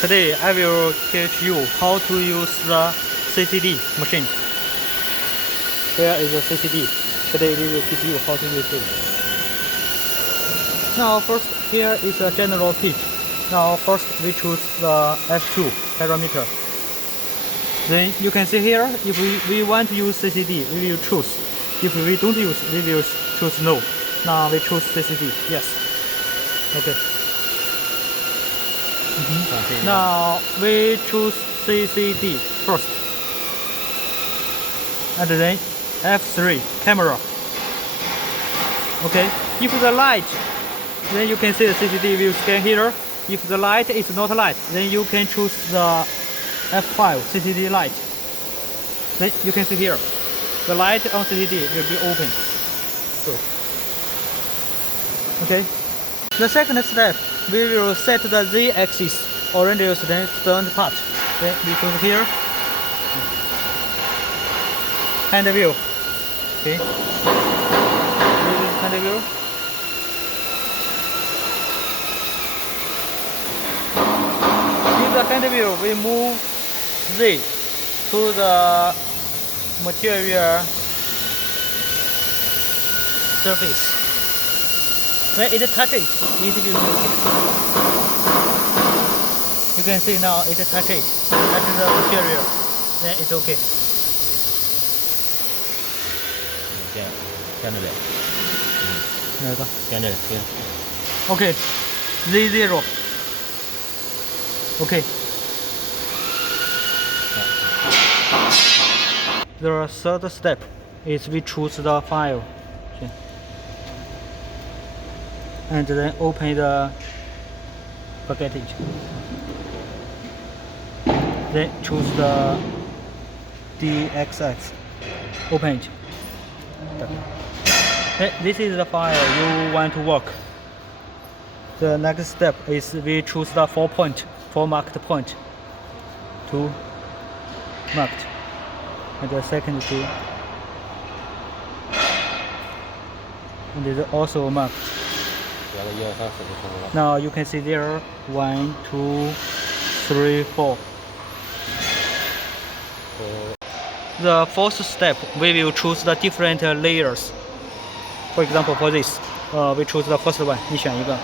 Today I will teach you how to use the CCD machine. Here is the CCD. Today we will teach you how to use it. Now first, here is a general pitch. Now first we choose the F2 parameter. Then you can see here, if we want to use CCD, we will choose. If we don't use, we will choose no. Now we choose CCD, yes. Okay. Now we choose CCD first. And then F3, camera. Okay, if the light, then you can see the CCD will scan here. If the light is not light, then you can choose the F5 CCD light. Then you can see here, the light on CCD will be open. So, okay. The second step, we will set the Z-axis or radius then stand part. Then we go here. Hand view. Okay. Hand view. In the hand view, we move Z to the material surface. When it touches, it will be okay. You can see now it touches the material, then it's okay. Okay, Z0. Okay. The third step is we choose the file. Okay. And then open the package. Then choose the DXX. Open it. This is the file you want to work. The next step is we choose the 4 marked point. 2 marked. And the second 2. And it is also marked. Now you can see there 1, 2, 3, 4. The fourth step, we will choose the different layers. For example, for this, we choose the first one. 你选一个。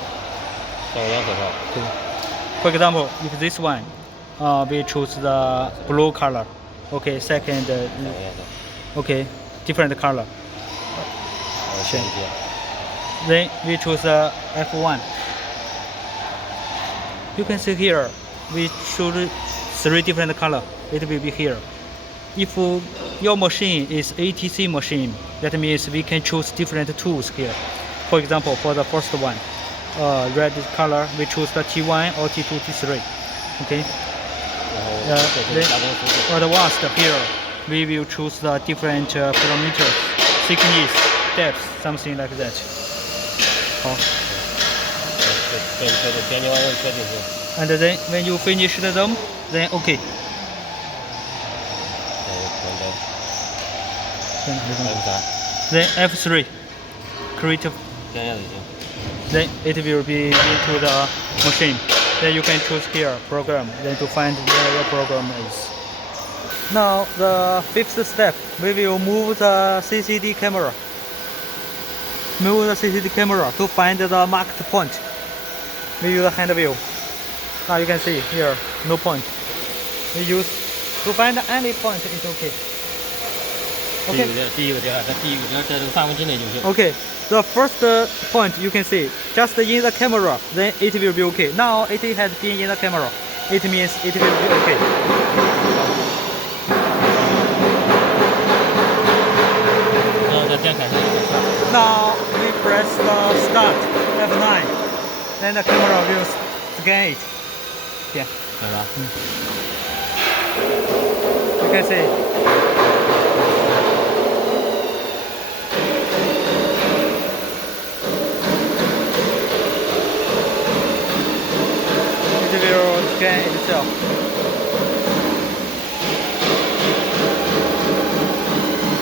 For example, if this one, we choose the blue color. Okay, second, okay, different color. Then we choose F1. You can see here, we choose 3 different color. It will be here. If your machine is ATC machine, that means we can choose different tools here. For example, for the first one, red color, we choose the T1 or T2, T3. Okay. Then advanced here, we will choose the different parameters, thickness, depth, something like that. And then when you finish them, then okay. Then F3, create. Then it will be into the machine. Then you can choose here program. Then to find where your program is. Now the fifth step, we will move the CCD camera. Move the CCD camera to find the marked point. We use the hand view. Now you can see here, no point. We use to find any point. It's okay. Okay. Okay. The first point you can see just in the camera, then it will be okay. Now it has been in the camera. It means it will be okay. Now we press the start F9. Then the camera will scan it. Yeah. You can see.